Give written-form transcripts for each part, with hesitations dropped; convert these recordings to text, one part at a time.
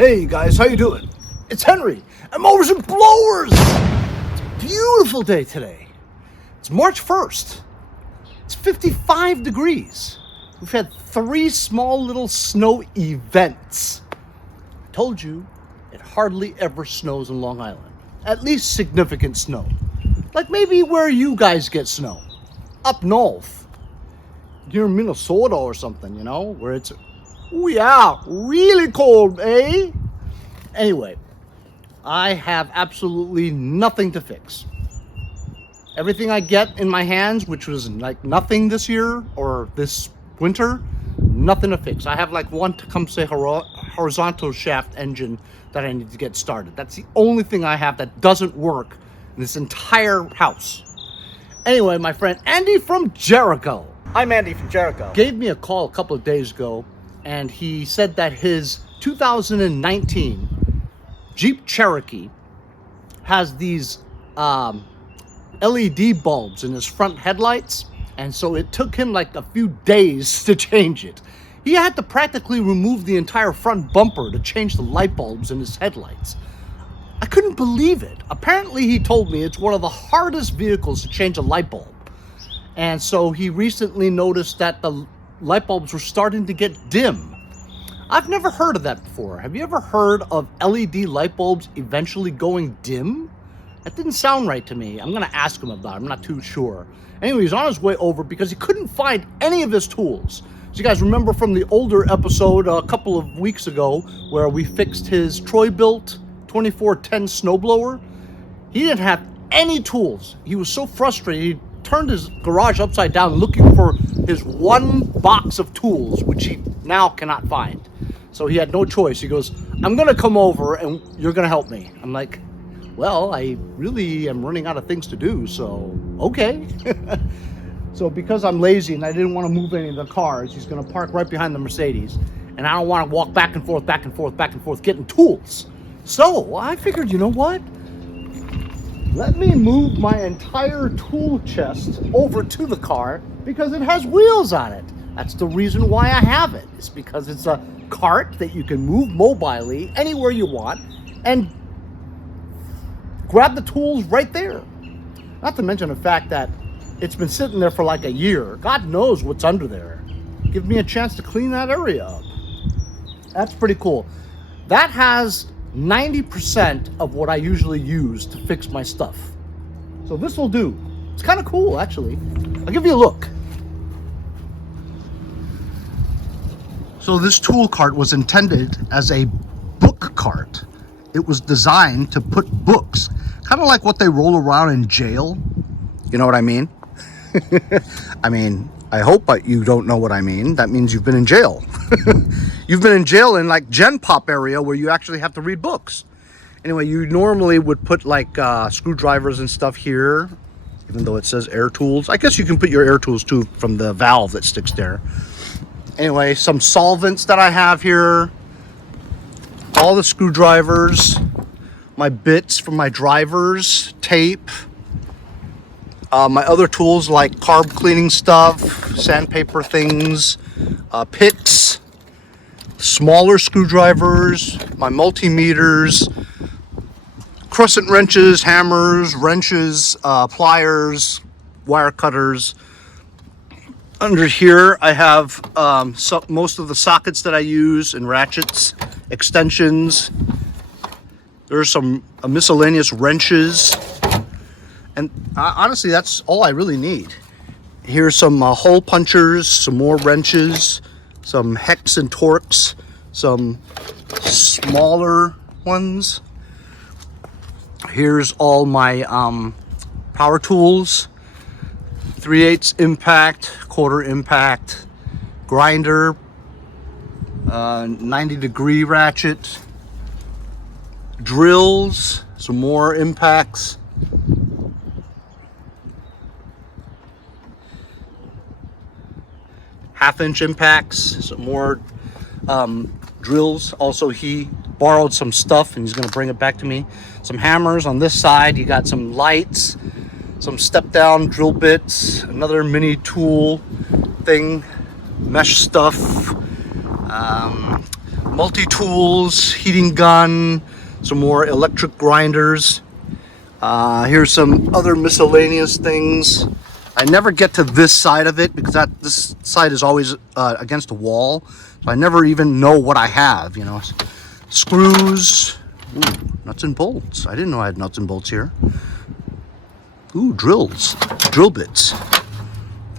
Hey guys, how you doing? It's Henry at Mowers and Blowers. It's a beautiful day today. It's March 1st. It's 55 degrees. We've had 3 small little snow events. I told you, it hardly ever snows in Long Island. At least significant snow. Like maybe where you guys get snow. Up north. Near Minnesota or something, you know, where it's, oh yeah, really cold, eh? Anyway, I have absolutely nothing to fix. Everything I get in my hands, which was like nothing this year or this winter, nothing to fix. I have like one Tecumseh horizontal shaft engine that I need to get started. That's the only thing I have that doesn't work in this entire house. Anyway, my friend Andy from Jericho. I'm Andy from Jericho. Gave me a call a couple of days ago, and he said that his 2019 Jeep Cherokee has these LED bulbs in his front headlights, and so it took him like a few days to change it. He had to practically remove the entire front bumper to change the light bulbs in his headlights. I couldn't believe it. Apparently, he told me it's one of the hardest vehicles to change a light bulb. And so he recently noticed that the light bulbs were starting to get dim. I've never heard of that before. Have you ever heard of LED light bulbs eventually going dim? That didn't sound right to me. I'm going to ask him about it. I'm not too sure. Anyway, he's on his way over because he couldn't find any of his tools. So you guys remember from the older episode a couple of weeks ago where we fixed his Troy-built 2410 snowblower? He didn't have any tools. He was so frustrated, he turned his garage upside down looking for his one box of tools, which he now cannot find. So he had no choice. He goes, I'm going to come over and you're going to help me. I'm like, well, I really am running out of things to do, so okay. So because I'm lazy and I didn't want to move any of the cars, he's going to park right behind the Mercedes. And I don't want to walk back and forth, getting tools. So I figured, you know what? Let me move my entire tool chest over to the car because it has wheels on it. That's the reason why I have it. It's because it's a cart that you can move mobilely anywhere you want and grab the tools right there. Not to mention the fact that it's been sitting there for like a year. God knows what's under there. Give me a chance to clean that area up. That's pretty cool. That has 90% of what I usually use to fix my stuff. So this will do. It's kind of cool, actually. I'll give you a look. So this tool cart was intended as a book cart. It was designed to put books, kind of like what they roll around in jail. You know what I mean? I mean, I hope you don't know what I mean. That means you've been in jail. You've been in jail in like Gen Pop area where you actually have to read books. Anyway, you normally would put like screwdrivers and stuff here, even though it says air tools. I guess you can put your air tools too from the valve that sticks there. Anyway, some solvents that I have here. All the screwdrivers, my bits from my drivers, tape. My other tools like carb cleaning stuff, sandpaper things, picks, smaller screwdrivers, my multimeters, crescent wrenches, hammers, wrenches, pliers, wire cutters. Under here I have most of the sockets that I use and ratchets, extensions. There's some miscellaneous wrenches. And honestly, that's all I really need. Here's some hole punchers, some more wrenches, some hex and torques, some smaller ones. Here's all my power tools, 3/8 impact, quarter impact, grinder, 90-degree ratchet, drills, some more impacts. Half-inch impacts, some more drills. Also, he borrowed some stuff and he's going to bring it back to me. Some hammers on this side. You got some lights, some step-down drill bits, another mini tool thing, mesh stuff, multi-tools, heating gun, some more electric grinders. Here's some other miscellaneous things. I never get to this side of it because this side is always against a wall. So I never even know what I have, you know. Screws, ooh, nuts and bolts. I didn't know I had nuts and bolts here. Ooh, drills, drill bits.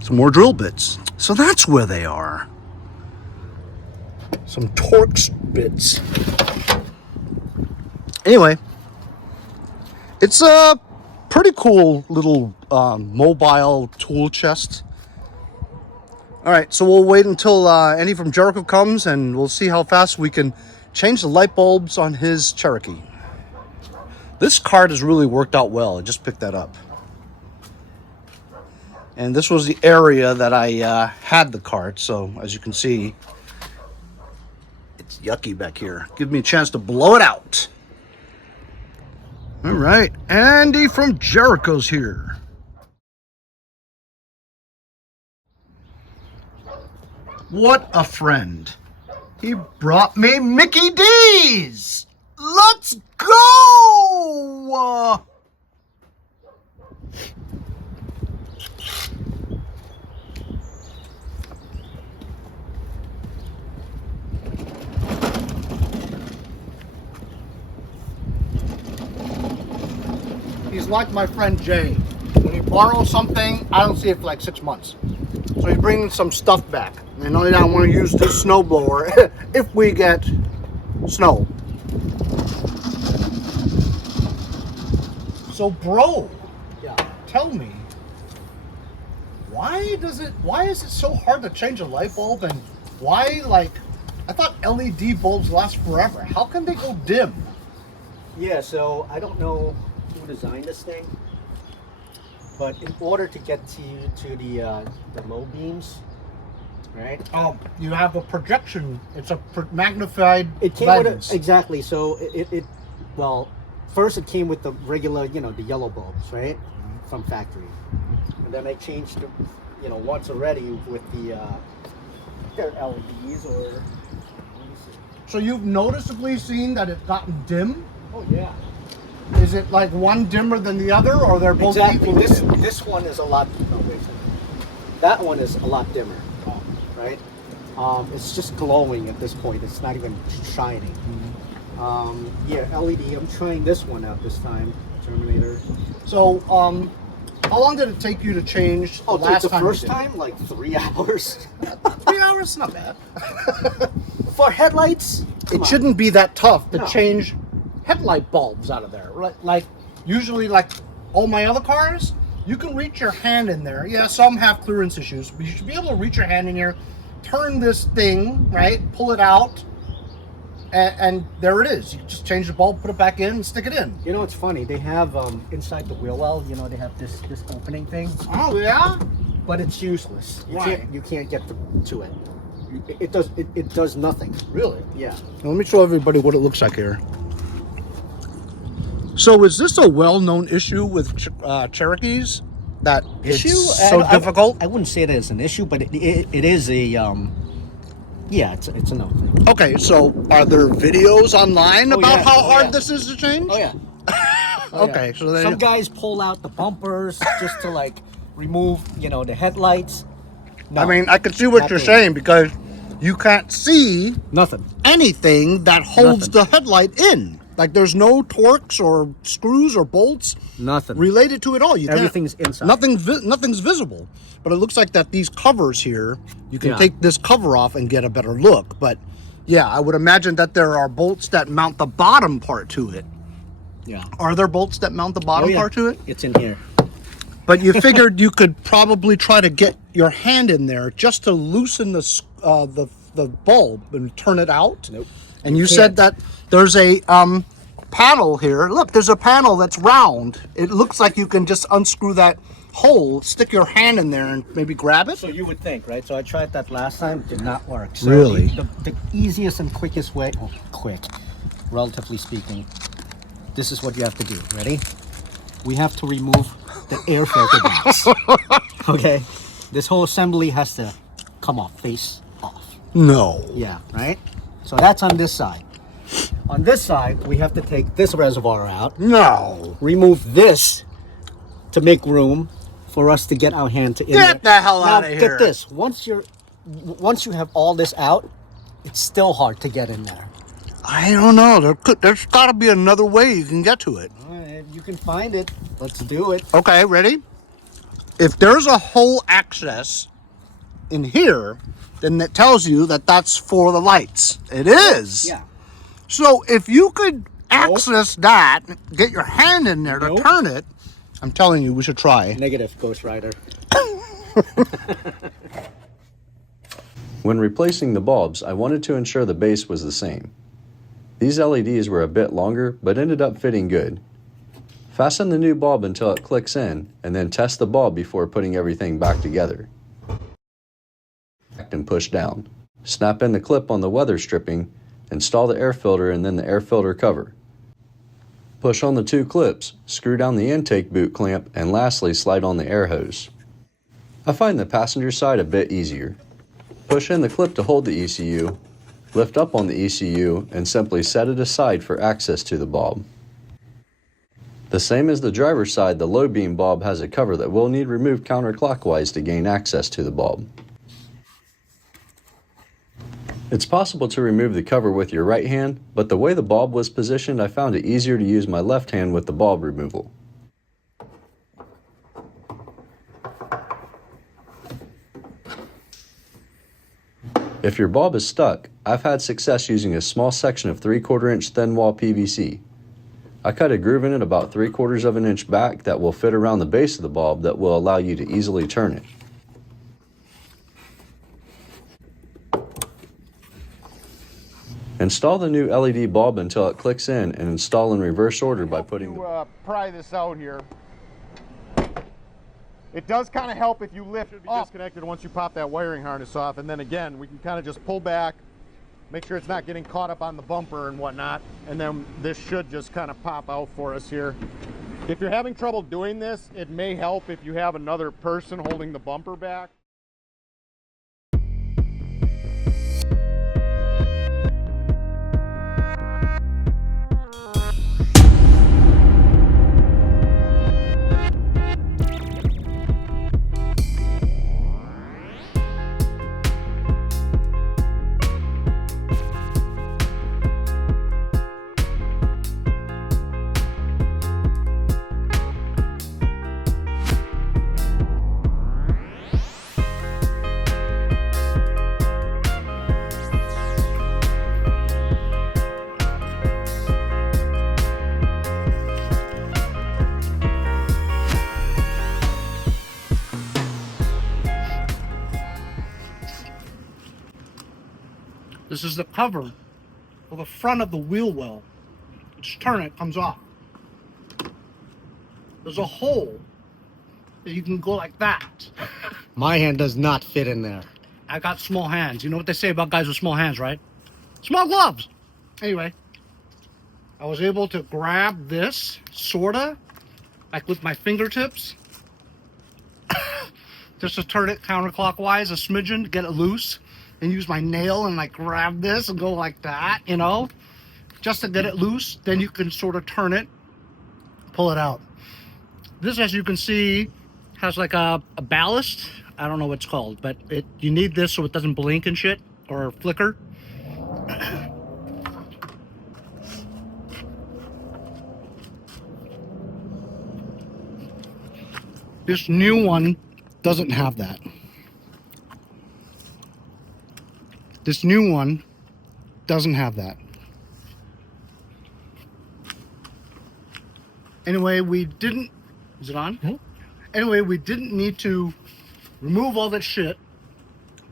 Some more drill bits. So that's where they are. Some Torx bits. Anyway, it's a pretty cool little mobile tool chest. All right, so we'll wait until Andy from Jericho comes and we'll see how fast we can change the light bulbs on his Cherokee. This cart has really worked out well. I just picked that up. And this was the area that I had the cart. So as you can see, it's yucky back here. Give me a chance to blow it out. All right, Andy from Jericho's here. What a friend. He brought me Mickey D's. Let's go! He's like my friend Jay. When he borrows something, I don't see it for like 6 months. So he's bringing some stuff back. And I don't want to use this snowblower if we get snow. So bro, yeah, tell me, why is it so hard to change a light bulb, and why, like, I thought LED bulbs last forever. How can they go dim? Yeah, so I don't know who designed this thing, but in order to get to the low beams, right? You have a projection. It's a magnified It came lens. with exactly. So well, first it came with the regular, you know, the yellow bulbs, right, from factory, and then I changed, you know, once already with the their LEDs or. Let me see. So you've noticeably seen that it's gotten dim? Oh yeah. Is it like one dimmer than the other, or they're both Exactly. equally This dim? this one is a lot. No, wait. That one is a lot dimmer, right? It's just glowing at this point. It's not even shining. Yeah, LED. I'm trying this one out this time. Terminator. So, how long did it take you to change the last the time? first time, like 3 hours. 3 hours, not bad. For headlights, It shouldn't be that tough to No. change headlight bulbs out of there. Like usually, like all my other cars, you can reach your hand in there. Yeah, some have clearance issues, but you should be able to reach your hand in here, turn this thing, right, pull it out, and there it is. You just change the bulb, put it back in, and stick it in. You know, it's funny. They have inside the wheel well. You know, they have this opening thing, Oh yeah. but it's useless. Why? You can't get to it. It does nothing. Really? Yeah. Let me show everybody what it looks like here. So is this a well-known issue with Cherokees? That Issue? it's so difficult? I wouldn't say it is an issue, but it is a yeah, it's a no thing. Okay, so are there videos online about yeah. how Oh, hard yeah. this is to change? Oh yeah. Okay, so then some guys pull out the bumpers just to like remove, you know, the headlights. No, I mean, I can see what you're absolutely. saying because you can't see Nothing. anything that holds Nothing. the headlight in. Like there's no Torx or screws or bolts Nothing. related to it all. You can't- Everything's inside. Nothing's visible. But it looks like that these covers here, you can Yeah. take this cover off and get a better look. But yeah, I would imagine that there are bolts that mount the bottom part to it. Yeah. Are there bolts that mount the bottom yeah. part to it? It's in here. But you figured you could probably try to get your hand in there just to loosen the bulb and turn it out. Nope. And you said that there's a panel here. Look, there's a panel that's round. It looks like you can just unscrew that hole, stick your hand in there, and maybe grab it. So you would think, right? So I tried that last time. It did not work. So Really? The easiest and quickest way, well, quick, relatively speaking, this is what you have to do. Ready? We have to remove the air filter box. Okay? This whole assembly has to come off, face off. No. Yeah, right? So that's on this side. On this side, we have to take this reservoir out, No. remove this to make room for us to get our hand to in there. Get the hell Now, out of here. get this. Once you have all this out, it's still hard to get in there. I don't know. There's got to be another way you can get to it. All right, if you can find it, let's do it. Okay, ready? If there's a hole access in here, then that tells you that that's for the lights. It is. Yeah. So if you could access that, get your hand in there to Nope. turn it, I'm telling you, we should try. Negative, Ghost Rider. When replacing the bulbs, I wanted to ensure the base was the same. These LEDs were a bit longer, but ended up fitting good. Fasten the new bulb until it clicks in, and then test the bulb before putting everything back together. And push down. Snap in the clip on the weather stripping, install the air filter and then the air filter cover. Push on the two clips, screw down the intake boot clamp, and lastly slide on the air hose. I find the passenger side a bit easier. Push in the clip to hold the ECU, lift up on the ECU, and simply set it aside for access to the bulb. The same as the driver's side, the low beam bulb has a cover that will need removed counterclockwise to gain access to the bulb. It's possible to remove the cover with your right hand, but the way the bulb was positioned, I found it easier to use my left hand with the bulb removal. If your bulb is stuck, I've had success using a small section of 3/4 inch thin wall PVC. I cut a groove in it about 3/4 of an inch back that will fit around the base of the bulb that will allow you to easily turn it. Install the new LED bulb until it clicks in and install in reverse order by putting the... pry this out here. It does kind of help if you lift it up. Disconnected once you pop that wiring harness off, and then again we can kind of just pull back, make sure it's not getting caught up on the bumper and whatnot, and then this should just kind of pop out for us here. If you're having trouble doing this, it may help if you have another person holding the bumper back. This is the cover for the front of the wheel well. Just turn it, comes off. There's a hole that you can go like that. My hand does not fit in there. I got small hands. You know what they say about guys with small hands, right? Small gloves. Anyway, I was able to grab this, sorta, like with my fingertips. Just to turn it counterclockwise a smidgen to get it loose. And use my nail and like grab this and go like that, you know, just to get it loose. Then you can sort of turn it, pull it out. This, as you can see, has like a ballast. I don't know what it's called, but you need this so it doesn't blink and shit or flicker. This new one doesn't have that. This new one doesn't have that. Anyway, we didn't... Is it on? Mm-hmm. Anyway, we didn't need to remove all that shit.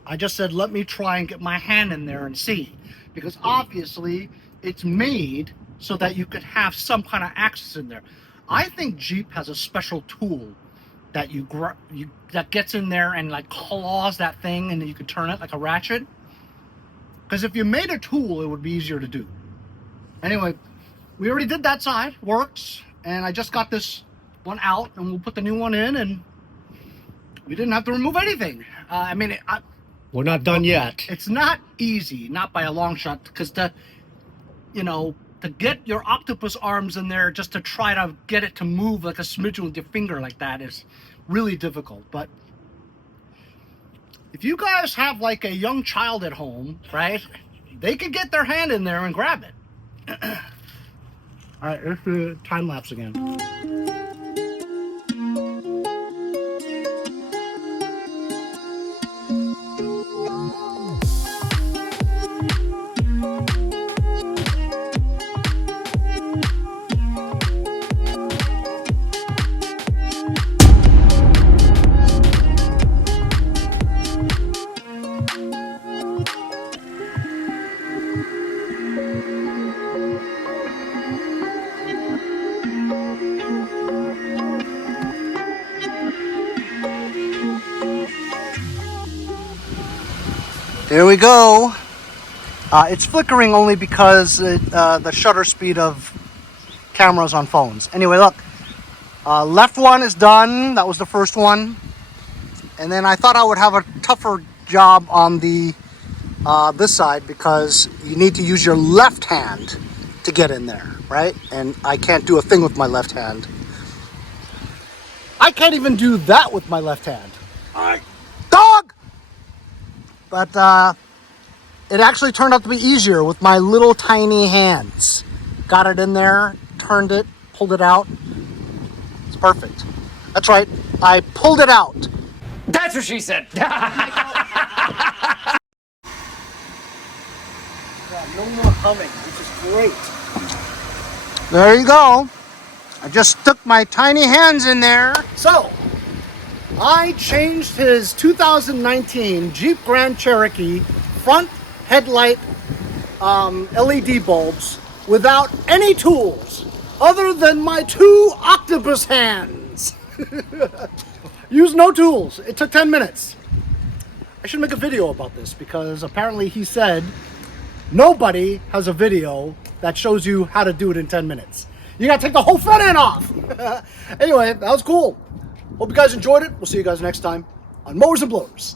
I just said, let me try and get my hand in there and see. Because obviously, it's made so that you could have some kind of access in there. I think Jeep has a special tool that that gets in there and like claws that thing, and then you can turn it like a ratchet. Because if you made a tool, it would be easier to do. Anyway, we already did that side. Works. And I just got this one out, and we'll put the new one in, and we didn't have to remove anything. I mean, We're not done yet. It's not easy, not by a long shot, because to get your octopus arms in there just to try to get it to move like a smidgen with your finger like that is really difficult. But if you guys have like a young child at home, right, they could get their hand in there and grab it. All right, here's the time lapse again. There we go. It's flickering only because the shutter speed of cameras on phones. Anyway, look. Left one is done. That was the first one. And then I thought I would have a tougher job on the this side because you need to use your left hand to get in there, right? And I can't do a thing with my left hand. I can't even do that with my left hand. All right. Dog! But it actually turned out to be easier with my little tiny hands. Got it in there, turned it, pulled it out. It's perfect. That's right, I pulled it out. That's what she said. Yeah, no more humming, which is great. There you go. I just stuck my tiny hands in there. So, I changed his 2019 Jeep Grand Cherokee front headlight LED bulbs without any tools other than my 2 octopus hands. Used no tools. It took 10 minutes. I should make a video about this because apparently he said nobody has a video that shows you how to do it in 10 minutes. You gotta take the whole front end off. Anyway, that was cool. Hope you guys enjoyed it. We'll see you guys next time on Mowers and Blowers.